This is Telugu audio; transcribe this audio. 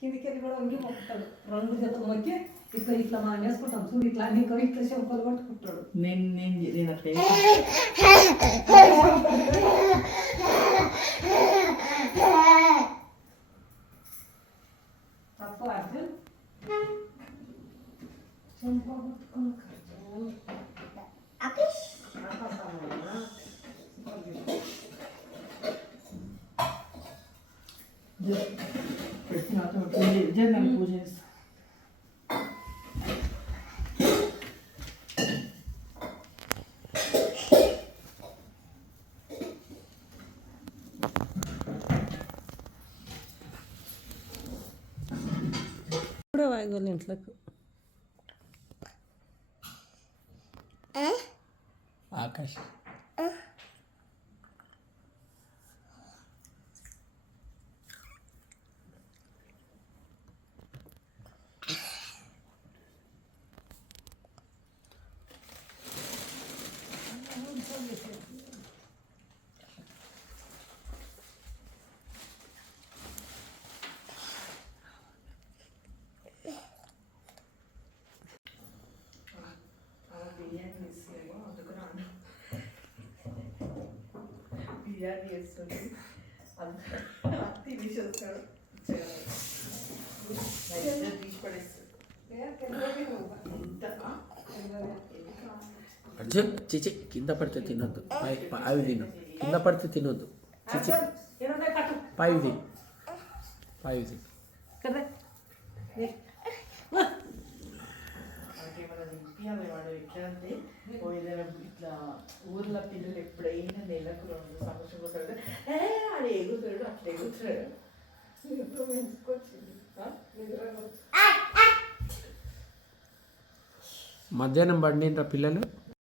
కిందికి వెళ్ళి కూడా వంగి మొక్కుతాడు. 2 జతలు మొక్కి ఇట్లా ఇట్లా మనం వేసుకుంటాం చూడు, ఇట్లా నీకు ఇట్లా చెంపలు కొట్టుకుంటాడు. నేను అట్లా తప్పు అర్జున్ చెంప కొట్టుకుని జనాలు పూజ చేస్తా. కూడా వాయిగోలు ఇంట్లోకి ఆకాశం బిర్యానీ వేస్తుంది తీసి వస్తాడు తీసి పడేస్తాడు. అర్జున్ చిచి కింద పడితే తినొద్దు, అవి తిను. కింద పడితే తినొద్దు, చిచి పాయి తిను, పాయి తిను. వాడు ఎట్లా అంటే ఇట్లా ఊర్లో పిల్లలు ఎప్పుడైనా నెలకు 2 సంవత్సరాలు ఆడు ఎగుతాడు, అట్లా ఎగుతాడు. మధ్యాహ్నం పడినరా పిల్లలు?